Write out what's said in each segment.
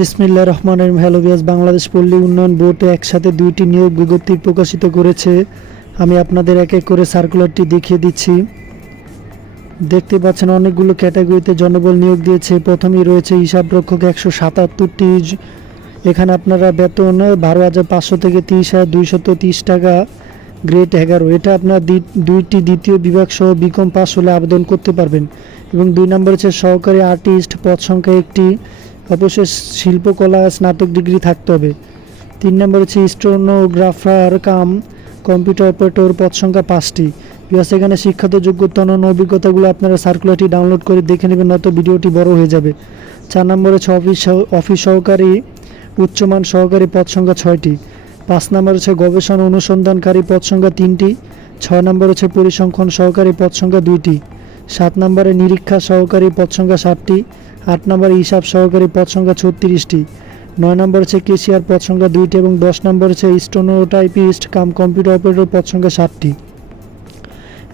বিসমিল্লা রহমান রহিম hello Bangladesh পল্লী উন্নয়ন board একসাথে দুইটি নিয়োগ বিজ্ঞপ্তি প্রকাশিত করেছে। আমি আপনাদের এক এক করে সার্কুলারটি দেখিয়ে দিচ্ছি। দেখতে পাচ্ছেন অনেকগুলো ক্যাটাগরিতে জনবল নিয়োগ দিয়েছে। প্রথমেই রয়েছে হিসাবরক্ষক একশো সাতাত্তরটি। এখানে আপনারা বেতন বারো হাজার পাঁচশো থেকে তিরিশ হাজার দুইশত তিরিশ টাকা গ্রেড এগারো। এটা আপনার দুইটি দ্বিতীয় বিভাগ সহ বিকম পাস হলে আবেদন করতে পারবেন। এবং দুই নম্বর হচ্ছে সহকারী আর্টিস্ট পদ সংখ্যা একটি। অবশ্যই শিল্পকলা, স্নাতক ডিগ্রি থাকতে হবে। তিন নম্বর হচ্ছে স্টোনোগ্রাফার কাম, কম্পিউটার অপারেটর পদ সংখ্যা পাঁচটি। বিকজ এখানে শিক্ষাত যোগ্যতা অন্যান্য অভিজ্ঞতাগুলো আপনারা সার্কুলারটি ডাউনলোড করে দেখে নেবেন, নয়তো ভিডিওটি বড় হয়ে যাবে। চার নম্বর হচ্ছে অফিস অফিস সহকারী, উচ্চমান সহকারী পদ সংখ্যা ছয়টি। পাঁচ নম্বর হচ্ছে গবেষণা অনুসন্ধানকারী পদ সংখ্যা তিনটি। ছয় নম্বর হচ্ছে পরিসংখ্যান সহকারী পদ সংখ্যা দুইটি। সাত নম্বরে নিরীক্ষা সহকারী পদ সংখ্যা ষাটটি আট নম্বরে হিসাব সহকারী পদ সংখ্যা ছত্রিশটি। নয় নম্বর হচ্ছে কেশিয়ার পদ সংখ্যা দুইটি এবং দশ নম্বর হচ্ছে স্টোনোটাইপিস্ট কাম কম্পিউটার অপারেটর পদ সংখ্যা ষাটটি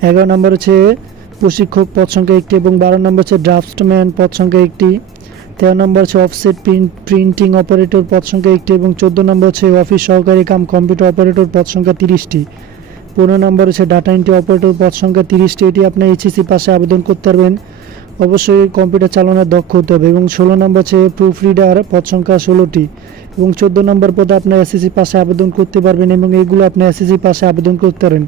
এগারো নম্বর হচ্ছে প্রশিক্ষক পদ সংখ্যা একটি এবং বারো নম্বর হচ্ছে ড্রাফটম্যান পদ সংখ্যা একটি। তেরো নম্বর হচ্ছে অফসেট প্রিন্টিং অপারেটর পদ সংখ্যা একটি এবং চোদ্দ নম্বর হচ্ছে অফিস সহকারী কাম কম্পিউটার অপারেটর পদ সংখ্যা তিরিশটি। পনেরো নম্বর হচ্ছে ডাটা এন্ট্রি অপারেটর পদ সংখ্যা তিরিশটি। এটি আপনি এইচএসি পাশে আবেদন করতে পারবেন। অবশ্যই কম্পিউটার চালানোর দক্ষ হতে হবে এবং ষোলো নম্বর হচ্ছে প্রুফ রিডার পদ সংখ্যা ষোলোটি এবং চোদ্দ নম্বর পদে আপনার এসএসসি পাশে আবেদন করতে পারবেন এবং এগুলো আপনি এসএসসি পাশে আবেদন করতে পারেন।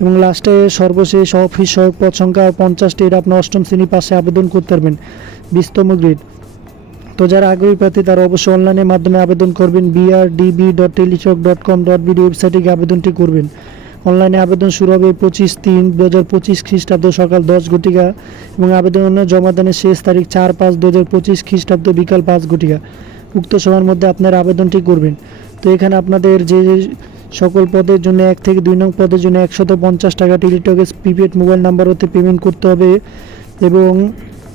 এবং লাস্টে সর্বশেষ অফিস সহায়ক পদ সংখ্যা পঞ্চাশটি, এটা আপনার অষ্টম শ্রেণি পাশে আবেদন করতে পারবেন, বিশতম গ্রেড তো যারা আগ্রহী প্রার্থী, তারা অবশ্যই অনলাইনের মাধ্যমে আবেদন করবেন BRDB dot Teletalk dot com dot BD ওয়েবসাইটে গিয়ে আবেদনটি করবেন। অনলাইনে আবেদন শুরু হবে পঁচিশ তিন দু হাজার পঁচিশ খ্রিস্টাব্দ সকাল দশ ঘটিকা এবং আবেদন জমাদানের শেষ তারিখ চার পাঁচ দু হাজার পঁচিশ খ্রিস্টাব্দ বিকাল পাঁচ ঘটিকা। উক্ত সময়ের মধ্যে আপনারা আবেদনটি করবেন। তো এখানে আপনাদের যে সকল পদের জন্য এক থেকে দুই নং পদের জন্য একশত পঞ্চাশ টাকা টেলিটকের প্রিপেড মোবাইল নাম্বার হতে পেমেন্ট করতে হবে এবং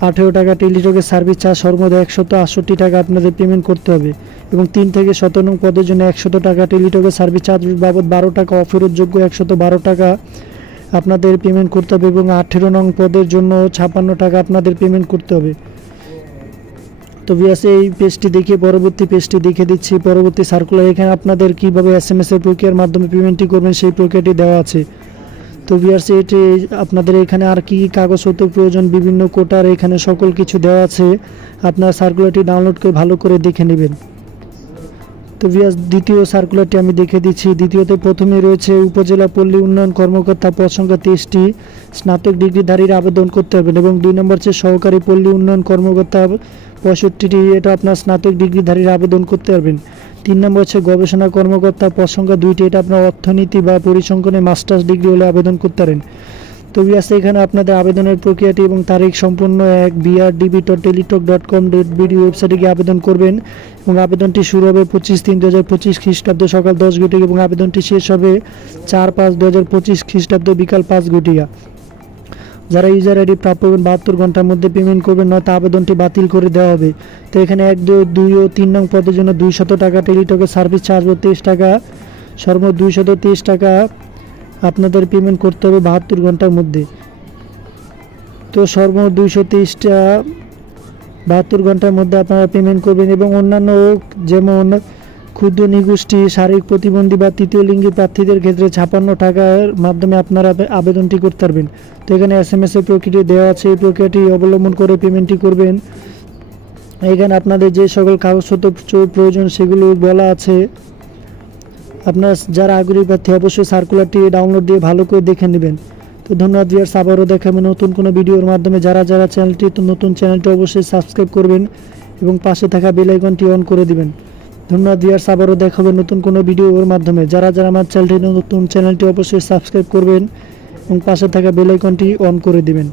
আঠেরো টাকা টেলিটকের সার্ভিস চার্জ সর্বদা একশত আটষট্টি টাকা আপনাদের পেমেন্ট করতে হবে এবং তিন থেকে সতেরো নং পদের জন্য একশত টাকা টেলিটকের সার্ভিস চার্জ বাবদ বারো টাকা অফেরতযোগ্য একশত বারো টাকা আপনাদের পেমেন্ট করতে হবে এবং আঠেরো নং পদের জন্য ছাপান্ন টাকা আপনাদের পেমেন্ট করতে হবে। তো বিয়াস এই পেজটি দেখিয়ে, পরবর্তী পেজটি দেখে দিচ্ছি। পরবর্তী সার্কুলার এখানে আপনাদের কীভাবে এস এম এস এর প্রক্রিয়ার মাধ্যমে পেমেন্টটি করবেন সেই প্রক্রিয়াটি দেওয়া আছে। তো বিয়ার্স এটি আপনাদের এখানে আর কি কাগজপত্র প্রয়োজন, বিভিন্ন কোটার এখানে সকল কিছু দেওয়া আছে। আপনার সার্কুলারটি ডাউনলোড করে ভালো করে দেখে নেবেন। তো বিয়াস দ্বিতীয় সার্কুলারটি আমি দেখে দিচ্ছি। দ্বিতীয়তে প্রথমে রয়েছে উপজেলা পল্লী উন্নয়ন কর্মকর্তা পদ সংখ্যা তেইশটি। স্নাতক ডিগ্রিধারীর আবেদন করতে হবেন এবং দুই নম্বর হচ্ছে সহকারী পল্লী উন্নয়ন কর্মকর্তা পঁয়ষট্টিটি। এটা আপনার স্নাতক ডিগ্রিধারীর আবেদন করতে পারবেন। তিন নম্বর হচ্ছে গবেষণা কর্মকর্তা পদ দুইটি। এটা আপনার অর্থনীতি বা পরিসংখ্যানে মাস্টার্স ডিগ্রি হলে আবেদন করতে পারেন। তো বিয়াস এখানে আপনাদের আবেদনের প্রক্রিয়াটি এবং তারিখ সম্পূর্ণ এক। BRDB dot Teletalk dot com dot BD ওয়েবসাইটে গিয়ে আবেদন করবেন এবং আবেদনটি শুরু হবে পঁচিশ তিন দু হাজার পঁচিশ খ্রিস্টাব্দ সকাল দশ ঘটিকা এবং আবেদনটি শেষ হবে চার পাঁচ দু হাজার পঁচিশ খ্রিস্টাব্দ বিকাল পাঁচ ঘটিকা। যারা ইউজার আইডি প্রাপ্য করবেন বাহাত্তর ঘণ্টার মধ্যে পেমেন্ট করবেন, নয়তো আবেদনটি বাতিল করে দেওয়া হবে। তো এখানে এক, দুই দুই ও তিন নং পদের জন্য দুইশত টাকা টেলিটকের সার্ভিস চার্জ তেইশ টাকা সর্বোচ্চ দুইশত তেইশ টাকা আপনাদের পেমেন্ট করতে হবে বাহাত্তর ঘণ্টার মধ্যে। তো সর্বমোট দুইশো তেইশটা বাহাত্তর ঘণ্টার মধ্যে আপনারা পেমেন্ট করবেন এবং অন্যান্য যেমন ক্ষুদ্র নিগোষ্ঠী, শারীরিক প্রতিবন্ধী বা তৃতীয় লিঙ্গী প্রার্থীদের ক্ষেত্রে ছাপান্ন টাকার মাধ্যমে আপনারা আবেদনটি করতে পারবেন। তো এখানে এস এম এস এর প্রক্রিয়া দেওয়া আছে। এই প্রক্রিয়াটি অবলম্বন করে পেমেন্টটি করবেন। এখানে আপনাদের যে সকল কাগজপত্র প্রয়োজন সেগুলো বলা আছে। আপনার যারা আগ্রহী প্রার্থী অবশ্যই সার্কুলারটি ডাউনলোড দিয়ে ভালো করে দেখে নেবেন। তো ধন্যবাদ ভিয়ার্স আবারও দেখাবে নতুন কোনো ভিডিওর মাধ্যমে। যারা যারা চ্যানেলটি তো নতুন চ্যানেলটি অবশ্যই সাবস্ক্রাইব করবেন এবং পাশে থাকা বেল আইকনটি অন করে দিবেন। ধন্যবাদ ভিয়ার্স আবারও দেখাবে নতুন কোনো ভিডিওর মাধ্যমে। যারা যারা আমার চ্যানেলটি নতুন, চ্যানেলটি অবশ্যই সাবস্ক্রাইব করবেন এবং পাশে থাকা বেল আইকনটি অন করে দিবেন।